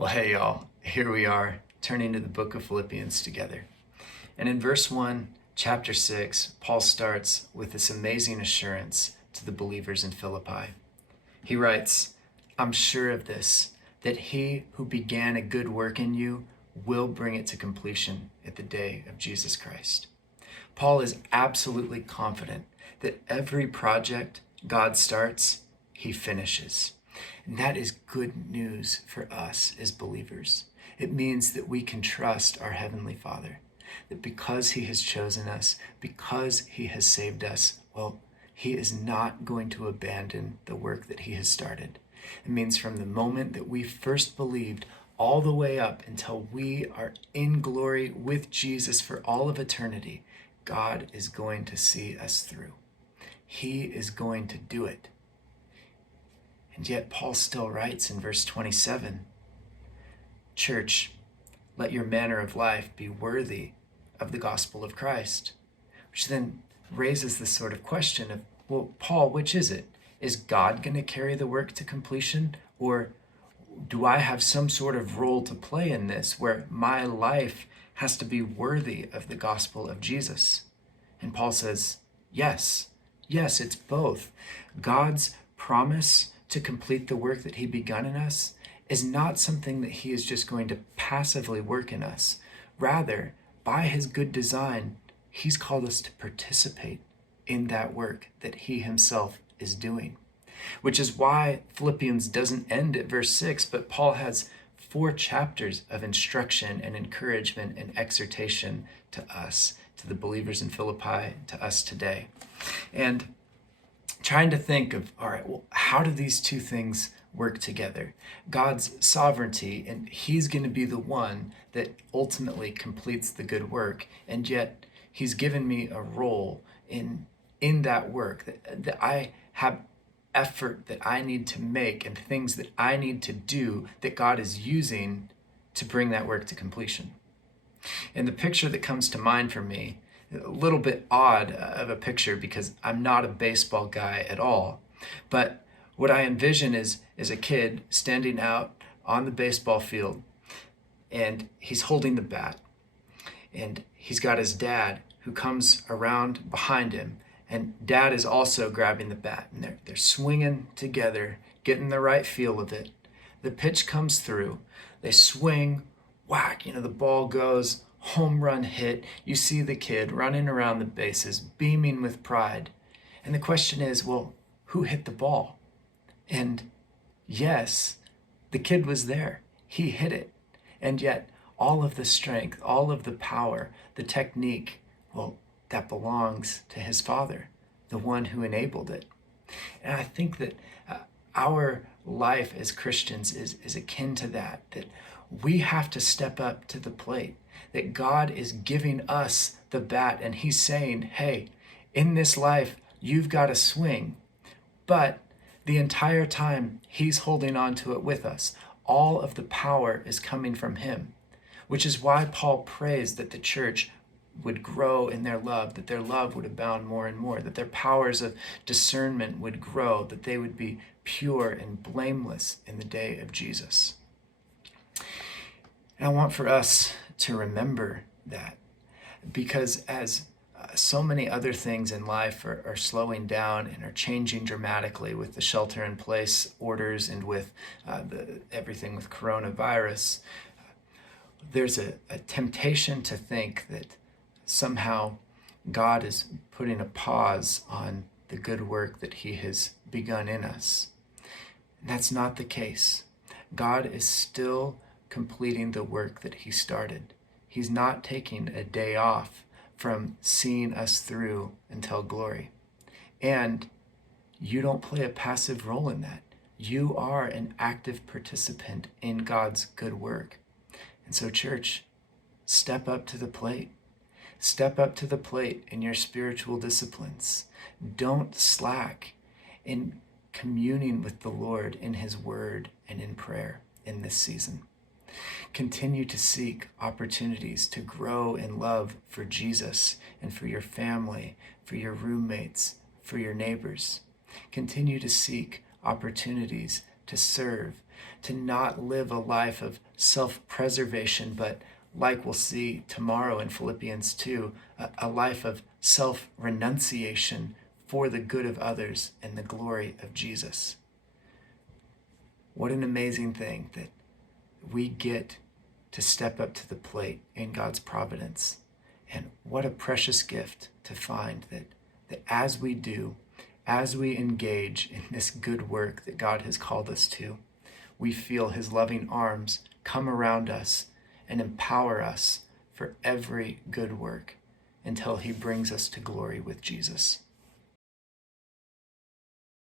Well, hey, y'all. Here we are, turning to the book of Philippians together. And in verse 1, chapter 6, Paul starts with this amazing assurance to the believers in Philippi. He writes, "I'm sure of this, that he who began a good work in you will bring it to completion at the day of Jesus Christ." Paul is absolutely confident that every project God starts, he finishes. And that is good news for us as believers. It means that we can trust our Heavenly Father, that because he has chosen us, because he has saved us, well, he is not going to abandon the work that he has started. It means from the moment that we first believed all the way up until we are in glory with Jesus for all of eternity, God is going to see us through. He is going to do it. And yet Paul still writes in verse 27, "Church, let your manner of life be worthy of the gospel of Christ," which then raises this sort of question of, well, Paul, which is it? Is God going to carry the work to completion? Or do I have some sort of role to play in this where my life has to be worthy of the gospel of Jesus? And Paul says, yes, it's both. God's promise to complete the work that he begun in us is not something that he is just going to passively work in us. Rather, by his good design, he's called us to participate in that work that he himself is doing. Which is why Philippians doesn't end at verse 6, but Paul has 4 chapters of instruction and encouragement and exhortation to us, to the believers in Philippi, to us today. And trying to think of, all right, well, how do these two things work together? God's sovereignty, and he's going to be the one that ultimately completes the good work, and yet he's given me a role in that work, that I have effort that I need to make and things that I need to do that God is using to bring that work to completion. And the picture that comes to mind for me, a little bit odd of a picture because I'm not a baseball guy at all, but what I envision is a kid standing out on the baseball field, and he's holding the bat, and he's got his dad who comes around behind him, and dad is also grabbing the bat, and they're swinging together, getting the right feel of it. The pitch comes through, they swing, whack, the ball goes, home run hit. You see the kid running around the bases, beaming with pride. And the question is, well, who hit the ball? And yes, the kid was there. He hit it. And yet all of the strength, all of the power, the technique, well, that belongs to his father, the one who enabled it. And I think that our life as Christians is akin to that we have to step up to the plate, that God is giving us the bat and he's saying, hey, in this life, you've got to swing. But the entire time he's holding on to it with us. All of the power is coming from him, which is why Paul prays that the church would grow in their love, that their love would abound more and more, that their powers of discernment would grow, that they would be pure and blameless in the day of Jesus. And I want for us to remember that, because as so many other things in life are slowing down and are changing dramatically with the shelter-in-place orders and with everything with coronavirus, there's a temptation to think that somehow God is putting a pause on the good work that he has begun in us. And that's not the case. God is still completing the work that he started. He's not taking a day off from seeing us through until glory. And you don't play a passive role in that. You are an active participant in God's good work. And so, church, step up to the plate. Step up to the plate in your spiritual disciplines. Don't slack in communing with the Lord in his word and in prayer in this season. Continue to seek opportunities to grow in love for Jesus and for your family, for your roommates, for your neighbors. Continue to seek opportunities to serve, to not live a life of self-preservation, but like we'll see tomorrow in Philippians 2, a life of self-renunciation for the good of others and the glory of Jesus. What an amazing thing that we get to step up to the plate in God's providence. And what a precious gift to find that as we do, as we engage in this good work that God has called us to, we feel his loving arms come around us and empower us for every good work until he brings us to glory with Jesus.